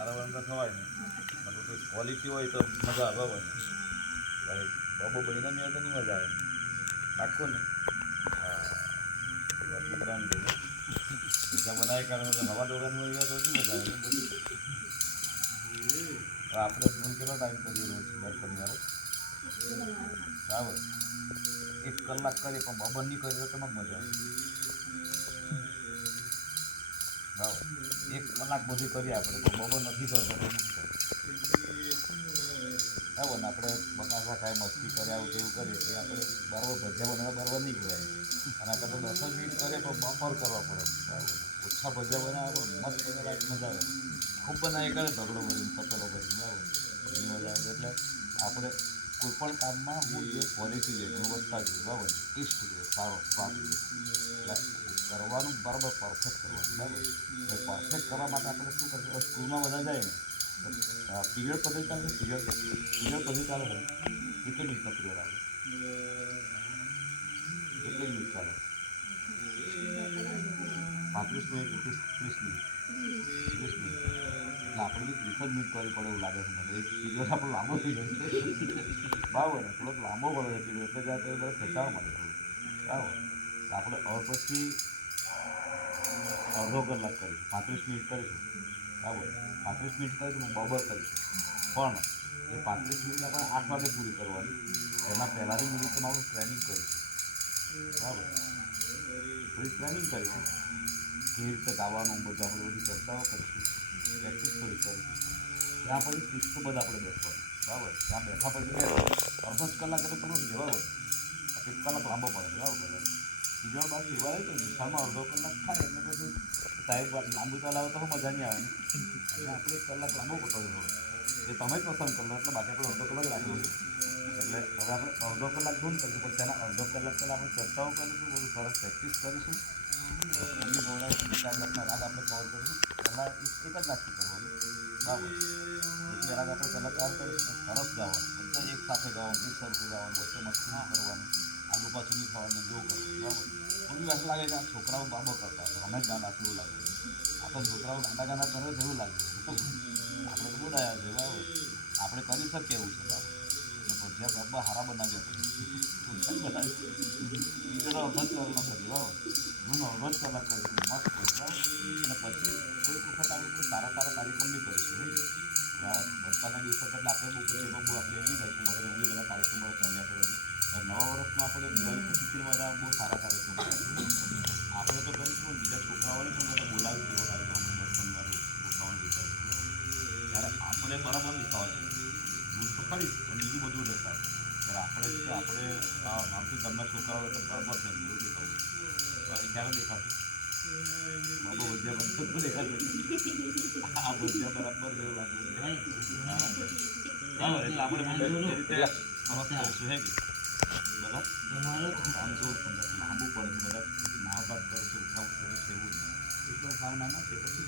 મારા વળંદા થવાય ને મતલબ તો ક્વોલિટી હોય તો મજા આવે હોય ને ભાઈ બબો બહીને મેં તો નહીં મજા આવે પાક્કું ને હા એટલે બરાબર બીજા બનાવી કાઢે હવા દોરાની હોય તો મજા આવે બધું આપણે કેટલો ટાઈમ કરીએ રોજ દર શનિવારે બરાબર 1 કલાક કરીએ પણ બબન નહીં કરીએ તો કેમાં મજા આવે બરાબર 1 કલાક બધી કરીએ આપણે તો બબન નથી કરતો બરાબર ને આપણે બકાસા ખાય મસ્તી કરે આવું તેવું કરીએ એ આપણે બરાબર ભજીયા બનાવવા બરાબર નહીં કહેવાય અને આપણે તો 10 મિનિટ કરીએ પણ બપોર કરવા પડે બરાબર ઓછા ભજીયા બનાવે પણ મસ્ત બનેલા મજા આવે ખૂબ બનાવી કરે ઢગલો ભરીને તપેલો ભરીને બરાબર મજા આવે એટલે આપણે કોઈપણ કામમાં હું જે ક્વોલિટી છે ગુણવત્તા છે બરાબર ટેસ્ટ છે સારો સ્વાદ છે એટલે કરવાનું બરાબર પરફેક્ટ કરવાનું બરાબર એ પરફેક્ટ કરવા માટે આપણે શું કરશું સ્કૂલમાં બધા જાય ને પીરિયડ પદ્ધતિ ચાલે પીરિયડ પદ્ધતિ ચાલે છે કેટલી મિનિટનો પીરિયડ આવે કેટલી મિનિટ ચાલે 35 મિનિટ 30 મિનિટ 30 મિનિટ એટલે આપણે બી 30 મિનિટ કરવી પડે એવું લાગે છે મને એક પીરિયડ આપણો લાંબો થઈ જાય બરાબર ને થોડોક લાંબો પડે છે પીરિયડ એટલે જાય તો બધા ખેંચાવા મળે થોડું બરાબર આપણે હવે પછી અડધો કલાક કરીશું 35 મિનિટ કરીશું બરાબર 35 મિનિટ કરીશું બબર કરીશું પણ એ 35 મિનિટ આપણે 8 વાગે પૂરી કરવાની એમાં પહેલાંની મિનિટમાં આપણે ટ્રેનિંગ કરીશું બરાબર થોડી ટ્રેનિંગ કરીશું કેવી રીતે ગાવાનું બધું આપણે બધી ચર્ચાઓ કરીશું પ્રેક્ટિસ થોડી કરીશું ત્યાં પછી શિસ્તબદ્ધ આપણે બેસવાનું બરાબર ત્યાં બેઠા પછી અડધો જ કલાક એટલે પૂરું થઈ જાય બરાબર 1 કલાક લાંબો પડે બરાબર બીજો બાદ સિવાય તો વિશાળમાં અડધો કલાક થાય એટલે પછી સાહેબ લાંબુ ચલાવે તો મજા નહીં આવે એટલે આપણે 1 કલાક લાંબો પડતો હોય એ તમે જ પસંદ કરો એટલે બાકી આપણે અડધો કલાક રાખવું એટલે હવે આપણે અડધો કલાક દૂર કરીશું પણ તેના અડધો કલાક પહેલાં આપણે ચર્ચાઓ કરીશું બધું સરસ પ્રેક્ટિસ કરીશું એમની ગૌરાય 4-10 રાગ આપણે કવર કરીશું પહેલાં એક જ રાખી કરવાનું બરાબર એટલે રાગ આપણે પહેલાં તૈયાર કરીશું સરસ ગાવાનું બધા એક સાથે ગાવાનું એક સરખું ગાવાનું વચ્ચે મસ્તી ના કરવાની આગુ પાછું નહીં ખાવાનું જો કરવું બરાબર થોડી વાર લાગે કે આ છોકરાઓ બાબો કરતા હશે અમે જ ગાંડા છે એવું લાગે આપણા છોકરાઓ ગાંડા કરે છે એવું લાગે આપણે તો બોલાયા છે બરાબર આપણે કરી શકીએ એવું છે બરાબર એટલે ભજીયા બાબા હારા બનાવ્યા બનાવી બીજો અડધો જ કલાક કરીએ બરાબર જૂનો અડધો જ કલાક કરીશું મસ્ત કરીશું બરાબર અને પછી કોઈક વખત આપણે કોઈ સારા કાર્યક્રમ બી કરીશું બપ્પાના દિવસો એટલે આપણે બહુ પછી બહુ આપણે એમ નહીં કરીશું મળે એવી બધા કાર્યક્રમો ચાલ્યા કરે નવા વર્ષમાં આપણે દિવાળી પછી બધા બહુ સારા કાર્યક્રમ આપણે તો કરીશું પણ બીજા છોકરાઓને પણ બધા બોલાવીશું એવો કાર્યક્રમ દર્શનવાળું ગોઠવણ વિચારીશું ત્યારે આપણે બરાબર દેખાવા છે દૂર તો ખરી પણ બીજું બધું રહેતા ત્યારે આપણે નામથી ગામના છોકરાઓ એટલે બરાબર છે એવું દેખાવું ક્યારે દેખાશે બાબુ ભજીયા બનતો તો દેખાશે આ ભજીયા બરાબર જેવું લાગવું બરાબર એટલે આપણે એ રીતે સરસ કરીશું હે કે બધા કામ જોવું પણ લાંબુ પડે છે બધા ના બાદ કરે છે ઉઠાવું કરે છે એવું એકદમ સાવ નાના છે પછી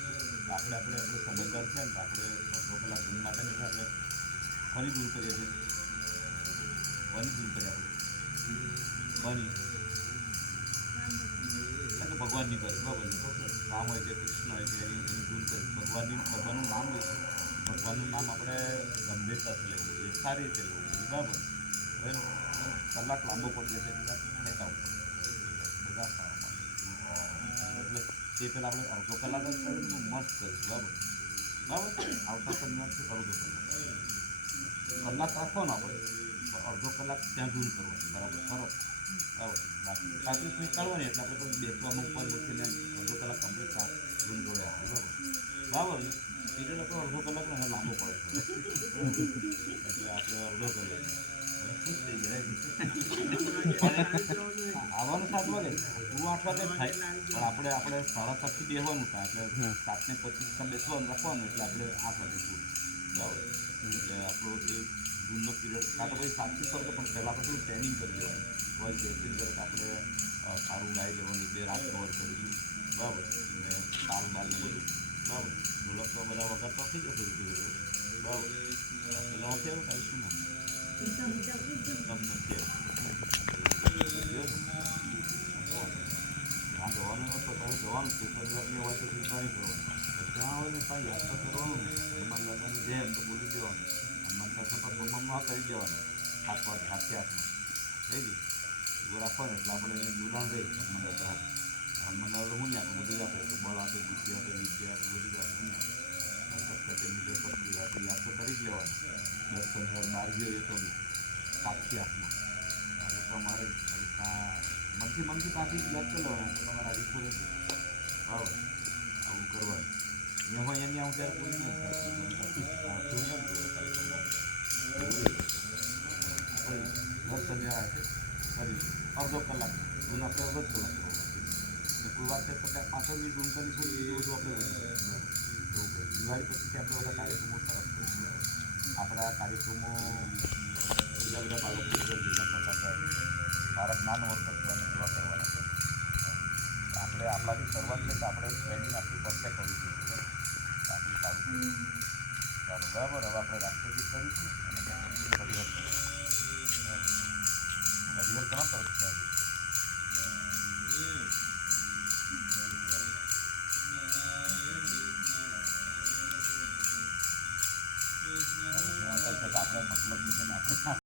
આપણે સમજદાર છે ને આપણે અડધો કલાક ધૂન માટે નથી આપણે ફરી દૂર કરીએ છીએ ફરી દૂર કરીએ આપણે ફરી એટલે કે ભગવાનની કરી બરાબર રામ હોય છે કૃષ્ણ હોય છે એની દૂર કરી ભગવાનનું નામ લઈશું ભગવાનનું નામ આપણે ગંભીરતાથી લેવું જોઈએ સારી રીતે લેવું જોઈએ બરાબર હવે કલાક લાંબો પડી જશે એટલે ખેંચાવું બધા સારા એટલે તે પહેલાં આપણે અડધો કલાક જ કરીશું મસ્ત કરીશું બરાબર આવતા શનિવારથી અડધો કલાક રાખવાનો આપણે અડધો કલાક ત્યાં ધૂન કરવાની બરાબર સરસ બરાબર બાકી 35 મિનિટ કાઢવાની એટલે આપણે પછી બેસવામાં ઉપર મૂકીને અડધો કલાક કમ્પ્લીટ ધૂન જોડે આપે બરાબર ને પીરિયડ આપણો અડધો કલાક ને લાંબો પડે એટલે આપણે અડધો કલાક ખુશ થઈ જાય આવવાનું 7 વાગે પૂરું 8 વાગે જ થાય પણ આપણે 7:30 બેસવાનું થાય એટલે 7:25 બેસવાનું રાખવાનું એટલે આપણે 8 વાગે પૂરું બરાબર એટલે આપણો જે જૂનનો પીરિયડ કાં તો પછી 7 થી શરૂ પણ પહેલાં આપણે થોડું ટ્રેનિંગ કરી દેવાનું હોય બેસીને તરત આપણે સારું ગાઈ લેવાની 2 રાત કવર કરીશું બરાબર અને તાલ બાલને બધું બરાબર ઢોલક તો બધા વગર તો થઈ જશે બરાબર એટલે હું કેવું કાંઈ શું ના તમને ત્યાં જવાનું હોય તો તમે જવાનું 3 હોય તો ચિંતા નહીં કરવાનું ત્યાં હોય ને ત્યાં યાદ તો કરવાનું હનુમાન દાદાની જય એમ તો બોલી દેવાનું. હનુમાન દાદા પર મમ્મમાં કરી દેવાનું. હાથમાં હાથથી હાથમાં થઈ ગયું એવું રાખવાનું. એટલે આપણે એને જોડાણ રહે હનુમાન દાદા હાથે. હનુમાન દાદા હું નહીં આપે, બધું જ આપે, બળ આપે, બુદ્ધિ આપે, વિદ્યા આપે, બધું જ આપે. હું નહીં આપે તેમની જે શક્તિ આપે યાદ તો કરી જ લેવાનું. 10-15 વાર 12 જોઈએ તો બી હાથથી હાથમાં તમારે મનથી ત્યાંથી યાદ કરી લેવાનું. તમારે આ રીતો રહેશે બરાબર. આવું કરવાનું. એમાં અહીંયા હું ત્યારે પૂરી નહીં થાય આપણે 10 કરીશું અડધો કલાક જૂન આપણે અડધો કલાક કોઈ વાત છે તો 5 મિનિટ ઊંઘવાની થોડી બીજું બધું આપણે દિવાળી પછી આપણે બધા કાર્યક્રમો સરસ કરીશું. આપણા કાર્યક્રમો બીજા બધા બાળકો ભેગા થતા જાય. મારા જ્ઞાન વર્તક બને એવા કરવાના છે. આપણે આપણાથી શરૂઆત છે તો આપણે ટ્રેનિંગ આપણી પરફેક્ટ હોવી જોઈએ. આપણી સારું ચાલો બરાબર. હવે આપણે રાષ્ટ્રગીત કરીશું અને પરિવાર ઘણા સરસ છે. આપણે મતલબ આપણે